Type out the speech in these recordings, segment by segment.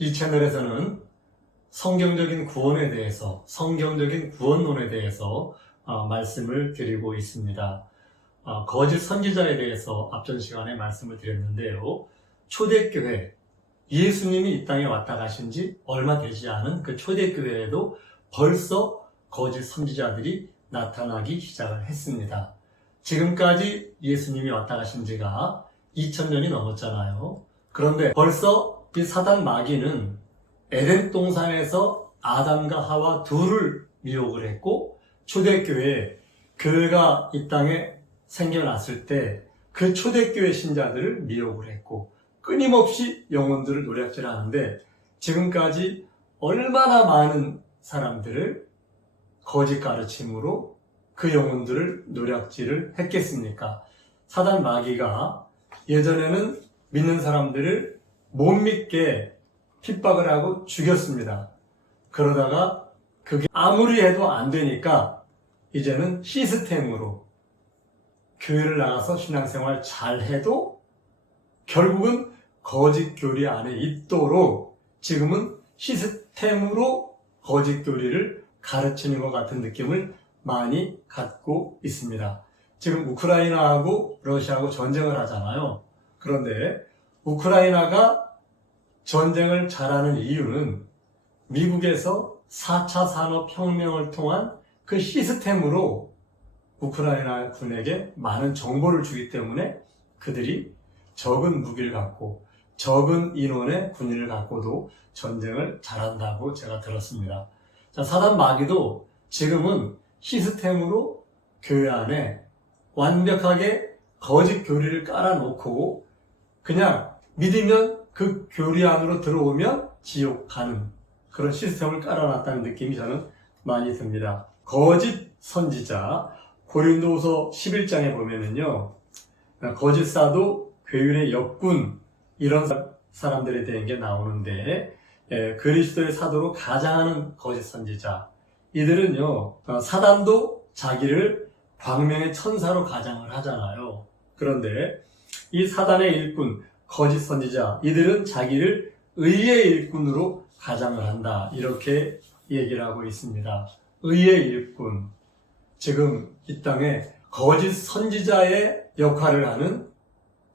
이 채널에서는 성경적인 구원에 대해서, 성경적인 구원론에 대해서 말씀을 드리고 있습니다. 거짓 선지자에 대해서 앞전 시간에 말씀을 드렸는데요. 초대교회, 예수님이 이 땅에 왔다 가신 지 얼마 되지 않은 그 초대교회에도 벌써 거짓 선지자들이 나타나기 시작을 했습니다. 지금까지 예수님이 왔다 가신 지가 2000년이 넘었잖아요. 그런데 벌써 이 사단 마귀는 에덴 동산에서 아담과 하와 둘을 미혹을 했고, 초대교회, 교회가 이 땅에 생겨났을 때 그 초대교회 신자들을 미혹을 했고, 끊임없이 영혼들을 노략질하는데 지금까지 얼마나 많은 사람들을 거짓 가르침으로 그 영혼들을 노략질을 했겠습니까? 사단 마귀가 예전에는 믿는 사람들을 못 믿게 핍박을 하고 죽였습니다. 그러다가 그게 아무리 해도 안 되니까 이제는 시스템으로 교회를 나가서 신앙생활 잘 해도 결국은 거짓 교리 안에 있도록 지금은 시스템으로 거짓 교리를 가르치는 것 같은 느낌을 많이 갖고 있습니다. 지금 우크라이나하고 러시아하고 전쟁을 하잖아요. 그런데 우크라이나가 전쟁을 잘하는 이유는 미국에서 4차 산업혁명을 통한 그 시스템으로 우크라이나 군에게 많은 정보를 주기 때문에 그들이 적은 무기를 갖고 적은 인원의 군인을 갖고도 전쟁을 잘한다고 제가 들었습니다. 자, 사단 마귀도 지금은 시스템으로 교회 안에 완벽하게 거짓 교리를 깔아놓고 그냥 믿으면 그 교리 안으로 들어오면 지옥 가는 그런 시스템을 깔아놨다는 느낌이 저는 많이 듭니다. 거짓 선지자, 고린도후서 11장에 보면은요, 거짓 사도, 괴율의 역군, 이런 사람들에 대한 게 나오는데, 그리스도의 사도로 가장하는 거짓 선지자, 이들은요, 사단도 자기를 광명의 천사로 가장을 하잖아요. 그런데 이 사단의 일꾼, 거짓 선지자, 이들은 자기를 의의 일꾼으로 가장을 한다, 이렇게 얘기를 하고 있습니다. 의의 일꾼. 지금 이 땅에 거짓 선지자의 역할을 하는,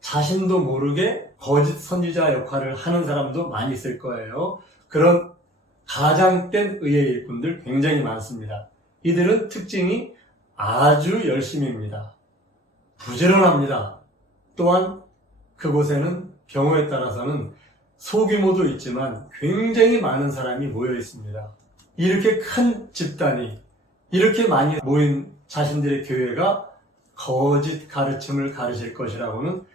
자신도 모르게 거짓 선지자 역할을 하는 사람도 많이 있을 거예요. 그런 가장된 의의 일꾼들 굉장히 많습니다. 이들은 특징이 아주 열심입니다. 부지런합니다. 또한 그곳에는 경우에 따라서는 소규모도 있지만 굉장히 많은 사람이 모여 있습니다. 이렇게 큰 집단이, 이렇게 많이 모인 자신들의 교회가 거짓 가르침을 가르칠 것이라고는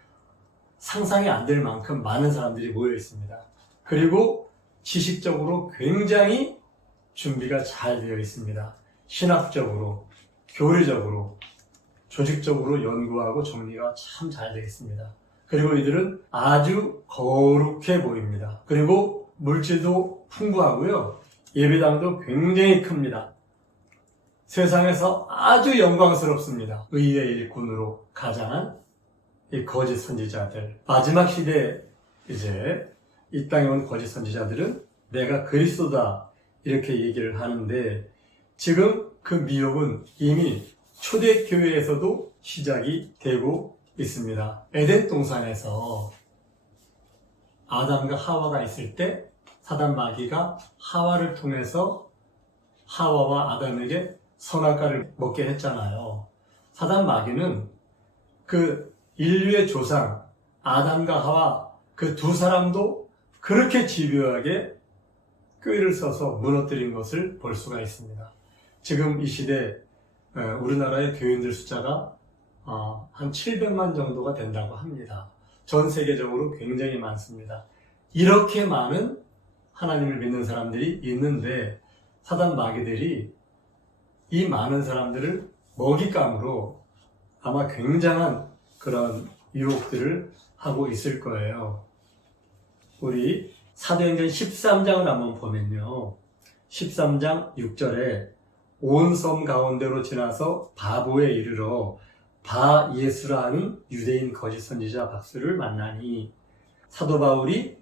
상상이 안 될 만큼 많은 사람들이 모여 있습니다. 그리고 지식적으로 굉장히 준비가 잘 되어 있습니다. 신학적으로, 교리적으로, 조직적으로 연구하고 정리가 참 잘 되어 있습니다. 그리고 이들은 아주 거룩해 보입니다. 그리고 물질도 풍부하고요. 예배당도 굉장히 큽니다. 세상에서 아주 영광스럽습니다. 의의 일꾼으로 가장한 이 거짓 선지자들. 마지막 시대에 이제 이 땅에 온 거짓 선지자들은 내가 그리스도다, 이렇게 얘기를 하는데, 지금 그 미혹은 이미 초대교회에서도 시작이 되고 있습니다. 에덴 동산에서 아담과 하와가 있을 때 사단 마귀가 하와를 통해서 하와와 아담에게 선악과를 먹게 했잖아요. 사단 마귀는 그 인류의 조상 아담과 하와, 그 두 사람도 그렇게 집요하게 꾀를 써서 무너뜨린 것을 볼 수가 있습니다. 지금 이 시대 우리나라의 교인들 숫자가 한 700만 정도가 된다고 합니다. 전 세계적으로 굉장히 많습니다. 이렇게 많은 하나님을 믿는 사람들이 있는데 사단 마귀들이 이 많은 사람들을 먹잇감으로 아마 굉장한 그런 유혹들을 하고 있을 거예요. 우리 사도행전 13장을 한번 보면요, 13장 6절에 온 섬 가운데로 지나서 바보에 이르러 바 예수라는 유대인 거짓 선지자 박수를 만나니, 사도 바울이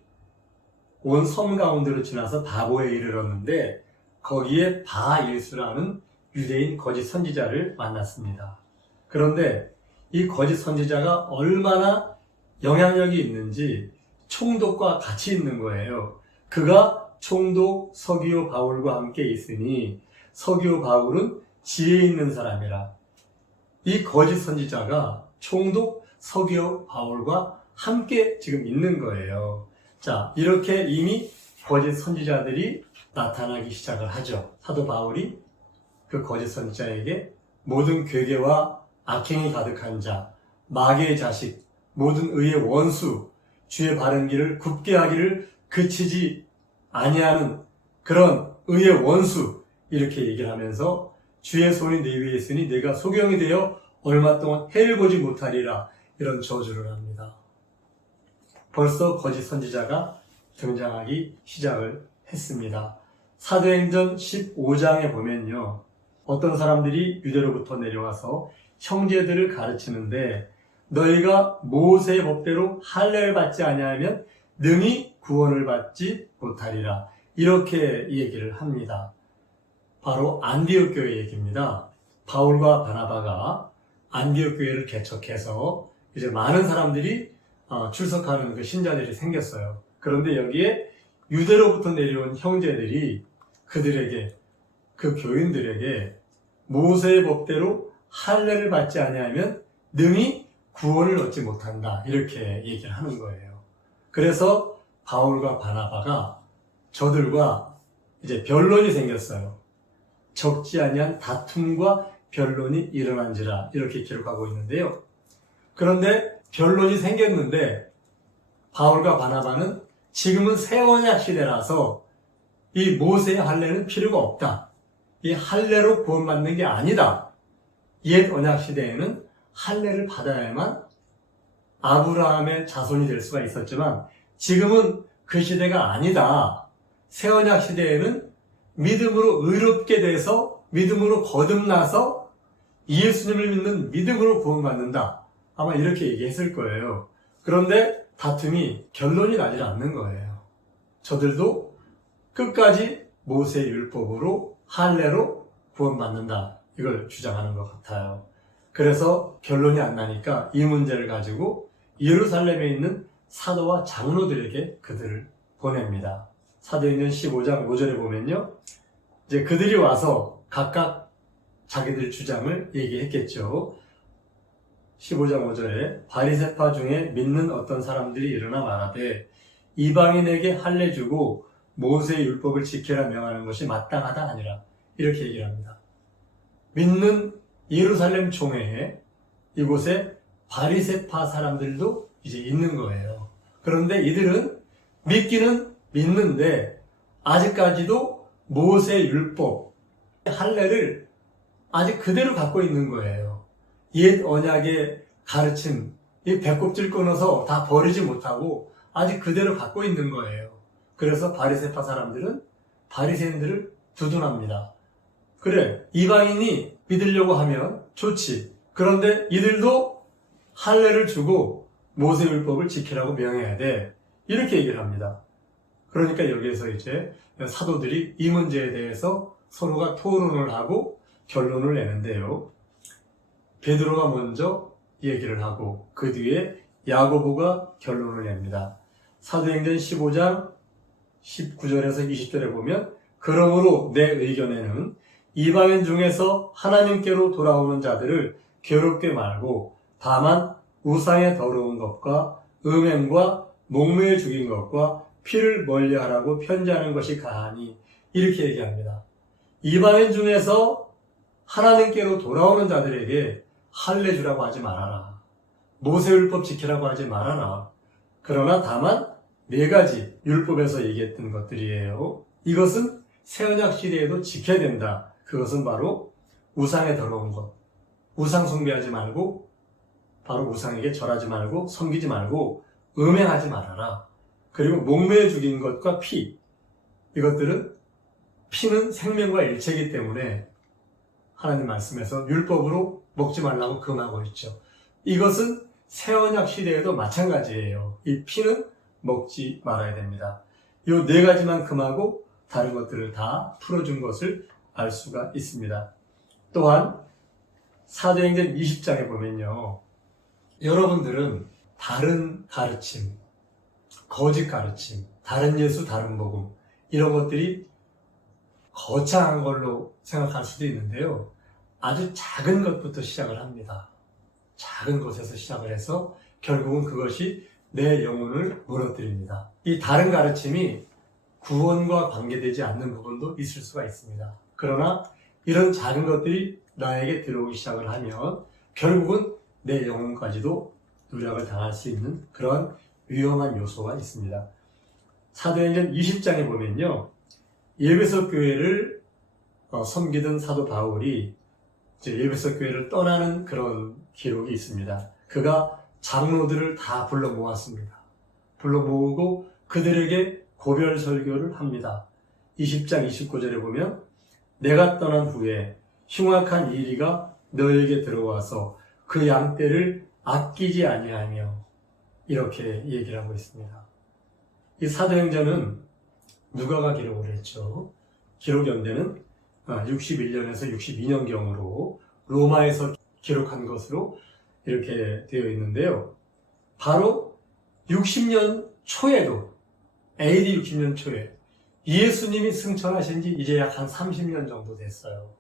온 섬 가운데로 지나서 바보에 이르렀는데 거기에 바예수라는 유대인 거짓 선지자를 만났습니다. 그런데 이 거짓 선지자가 얼마나 영향력이 있는지 총독과 같이 있는 거예요. 그가 총독 서기오 바울과 함께 있으니 서기오 바울은 지혜 있는 사람이라. 이 거짓 선지자가 총독 서기오 바울과 함께 지금 있는 거예요. 자, 이렇게 이미 거짓 선지자들이 나타나기 시작을 하죠. 사도 바울이 그 거짓 선지자에게 모든 괴계와 악행이 가득한 자, 마귀의 자식, 모든 의의 원수, 주의 바른 길을 굽게 하기를 그치지 아니하는 그런 의의 원수, 이렇게 얘기를 하면서 주의 손이 네 위에 있으니 네가 소경이 되어 얼마 동안 해를 보지 못하리라, 이런 저주를 합니다. 벌써 거짓 선지자가 등장하기 시작을 했습니다. 사도행전 15장에 보면요, 어떤 사람들이 유대로부터 내려와서 형제들을 가르치는데 너희가 모세의 법대로 할례를 받지 아니하면 능히 구원을 받지 못하리라, 이렇게 얘기를 합니다. 바로 안디옥 교회 얘기입니다. 바울과 바나바가 안디옥 교회를 개척해서 이제 많은 사람들이 출석하는 그 신자들이 생겼어요. 그런데 여기에 유대로부터 내려온 형제들이 그들에게, 그 교인들에게 모세의 법대로 할례를 받지 아니하면 능히 구원을 얻지 못한다, 이렇게 얘기를 하는 거예요. 그래서 바울과 바나바가 저들과 이제 변론이 생겼어요. 적지 아니한 다툼과 변론이 일어난지라, 이렇게 기록하고 있는데요. 그런데 변론이 생겼는데 바울과 바나바는 지금은 새 언약 시대라서 이 모세의 할례는 필요가 없다, 이 할례로 구원받는 게 아니다, 옛 언약 시대에는 할례를 받아야만 아브라함의 자손이 될 수가 있었지만 지금은 그 시대가 아니다, 새 언약 시대에는 믿음으로 의롭게 돼서 믿음으로 거듭나서 예수님을 믿는 믿음으로 구원받는다, 아마 이렇게 얘기했을 거예요. 그런데 다툼이 결론이 나질 않는 거예요. 저들도 끝까지 모세의 율법으로 할례로 구원받는다, 이걸 주장하는 것 같아요. 그래서 결론이 안 나니까 이 문제를 가지고 예루살렘에 있는 사도와 장로들에게 그들을 보냅니다. 사도행전 15장 5절에 보면요, 이제 그들이 와서 각각 자기들 주장을 얘기했겠죠. 15장 5절에 바리새파 중에 믿는 어떤 사람들이 일어나 말하되 이방인에게 할례 주고 모세의 율법을 지키라 명하는 것이 마땅하다 아니라, 이렇게 얘기를 합니다. 믿는 예루살렘 총회에 이곳에 바리새파 사람들도 이제 있는 거예요. 그런데 이들은 믿기는 믿는데 아직까지도 모세의 율법, 할례를 아직 그대로 갖고 있는 거예요. 옛 언약의 가르침, 이 배꼽질 끊어서 다 버리지 못하고 아직 그대로 갖고 있는 거예요. 그래서 바리새파 사람들은 바리새인들을 두둔합니다. 그래, 이방인이 믿으려고 하면 좋지. 그런데 이들도 할례를 주고 모세율법을 지키라고 명해야 돼, 이렇게 얘기를 합니다. 그러니까 여기에서 이제 사도들이 이 문제에 대해서 서로가 토론을 하고 결론을 내는데요. 베드로가 먼저 얘기를 하고 그 뒤에 야고보가 결론을 냅니다. 사도행전 15장 19절에서 20절에 보면 그러므로 내 의견에는 이방인 중에서 하나님께로 돌아오는 자들을 괴롭게 말고 다만 우상의 더러운 것과 음행과 목매에 죽인 것과 피를 멀리하라고 편지하는 것이 가하니, 이렇게 얘기합니다. 이방인 중에서 하나님께로 돌아오는 자들에게 할례 주라고 하지 말아라, 모세율법 지키라고 하지 말아라. 그러나 다만 4가지 율법에서 얘기했던 것들이에요. 이것은 새언약 시대에도 지켜야 된다. 그것은 바로 우상에 더러운 것, 우상 숭배하지 말고, 바로 우상에게 절하지 말고 섬기지 말고 음행하지 말아라. 그리고 목매에 죽인 것과 피, 이것들은 피는 생명과 일체이기 때문에 하나님 말씀에서 율법으로 먹지 말라고 금하고 있죠. 이것은 새언약 시대에도 마찬가지예요. 이 피는 먹지 말아야 됩니다. 요 네 가지만큼하고 다른 것들을 다 풀어준 것을 알 수가 있습니다. 또한 사도행전 20장에 보면요. 여러분들은 다른 가르침, 거짓 가르침, 다른 예수, 다른 복음 이런 것들이 거창한 걸로 생각할 수도 있는데요. 아주 작은 것부터 시작을 합니다. 작은 것에서 시작을 해서 결국은 그것이 내 영혼을 무너뜨립니다. 이 다른 가르침이 구원과 관계되지 않는 부분도 있을 수가 있습니다. 그러나 이런 작은 것들이 나에게 들어오기 시작을 하면 결국은 내 영혼까지도 누락을 당할 수 있는 그런 위험한 요소가 있습니다. 사도행전 20장에 보면요. 에베소 교회를 섬기던 사도 바울이 이제 에베소 교회를 떠나는 그런 기록이 있습니다. 그가 장로들을 다 불러 모았습니다. 불러 모으고 그들에게 고별 설교를 합니다. 20장 29절에 보면 내가 떠난 후에 흉악한 이리가 너에게 들어와서 그 양떼를 아끼지 아니하며 이렇게 얘기를 하고 있습니다. 이 사도행전은 누가가 기록을 했죠. 기록 연대는 61년에서 62년경으로 로마에서 기록한 것으로 이렇게 되어 있는데요. 바로 60년 초에도 AD 60년 초에 예수님이 승천하신 지 이제 약 한 30년 정도 됐어요.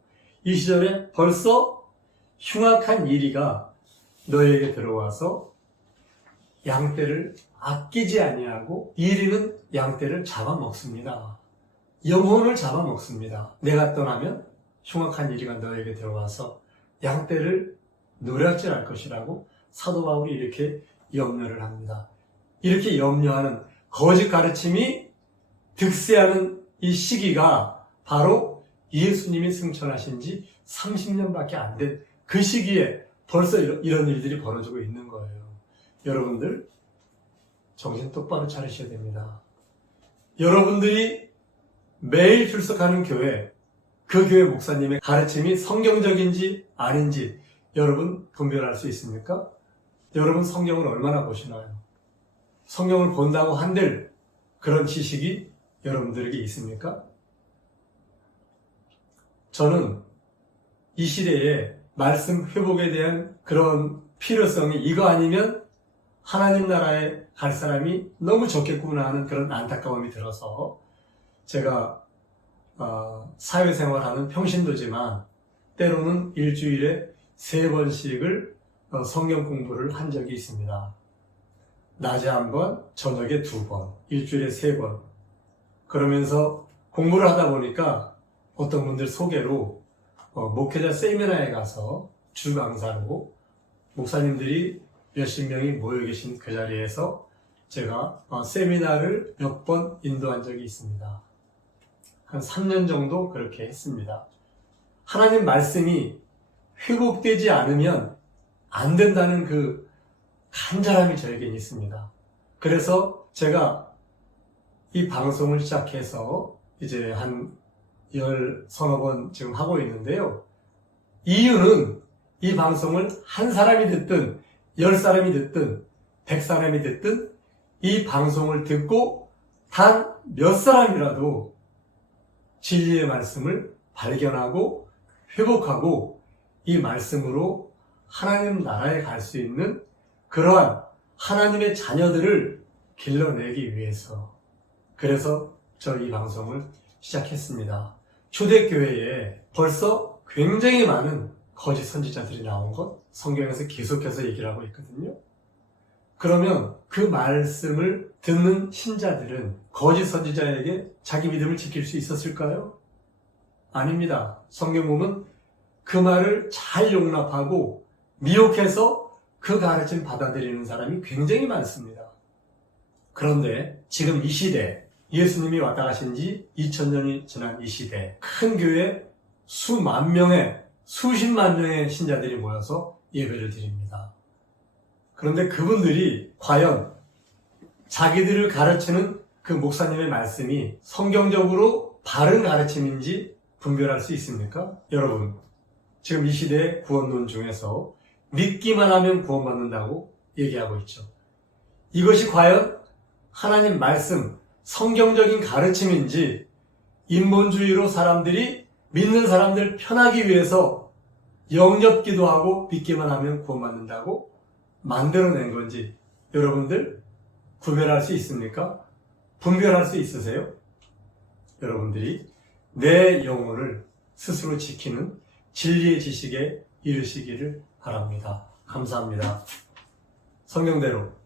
이 시절에 벌써 흉악한 이리가 너에게 들어와서 양떼를 아끼지 아니하고 이리는 양떼를 잡아먹습니다. 영혼을 잡아먹습니다. 내가 떠나면 흉악한 이리가 너에게 들어와서 양떼를 노략질할 것이라고 사도 바울이 이렇게 염려를 합니다. 이렇게 염려하는 거짓 가르침이 득세하는 이 시기가 바로 예수님이 승천하신 지 30년밖에 안 된 그 시기에 벌써 이런 일들이 벌어지고 있는 거예요. 여러분들 정신 똑바로 차리셔야 됩니다. 여러분들이 매일 출석하는 교회, 그 교회 목사님의 가르침이 성경적인지 아닌지 여러분 분별할 수 있습니까? 여러분 성경을 얼마나 보시나요? 성경을 본다고 한들 그런 지식이 여러분들에게 있습니까? 저는 이 시대에 말씀 회복에 대한 그런 필요성이 이거 아니면 하나님 나라에 갈 사람이 너무 적겠구나 하는 그런 안타까움이 들어서 제가 사회생활하는 평신도지만 때로는 일주일에 3번씩을 성경 공부를 한 적이 있습니다. 낮에 1번, 저녁에 2번, 일주일에 3번. 그러면서 공부를 하다 보니까 어떤 분들 소개로 목회자 세미나에 가서 주강사로 목사님들이 몇십 명이 모여 계신 그 자리에서 제가 세미나를 몇 번 인도한 적이 있습니다. 한 3년 정도 그렇게 했습니다. 하나님 말씀이 회복되지 않으면 안 된다는 그 간절함이 저에겐 있습니다. 그래서 제가 이 방송을 시작해서 이제 한 10서너 번 지금 하고 있는데요. 이유는 이 방송을 한 사람이 듣든 10사람이 듣든 100사람이 듣든 이 방송을 듣고 단 몇 사람이라도 진리의 말씀을 발견하고 회복하고 이 말씀으로 하나님 나라에 갈 수 있는 그러한 하나님의 자녀들을 길러내기 위해서 그래서 저 이 방송을 시작했습니다. 초대교회에 벌써 굉장히 많은 거짓 선지자들이 나온 것 성경에서 계속해서 얘기를 하고 있거든요. 그러면 그 말씀을 듣는 신자들은 거짓 선지자에게 자기 믿음을 지킬 수 있었을까요? 아닙니다. 성경 보면 그 말을 잘 용납하고 미혹해서 그 가르침 받아들이는 사람이 굉장히 많습니다. 그런데 지금 이 시대 예수님이 왔다 가신 지 2000년이 지난 이 시대 큰 교회 수만 명의 수십만 명의 신자들이 모여서 예배를 드립니다. 그런데 그분들이 과연 자기들을 가르치는 그 목사님의 말씀이 성경적으로 바른 가르침인지 분별할 수 있습니까? 여러분, 지금 이 시대의 구원론 중에서 믿기만 하면 구원받는다고 얘기하고 있죠. 이것이 과연 하나님 말씀, 성경적인 가르침인지 인본주의로 사람들이 믿는 사람들 편하기 위해서 영접 기도하고 믿기만 하면 구원받는다고 만들어낸 건지 여러분들 구별할 수 있습니까? 분별할 수 있으세요? 여러분들이 내 영혼을 스스로 지키는 진리의 지식에 이르시기를 바랍니다. 감사합니다. 성경대로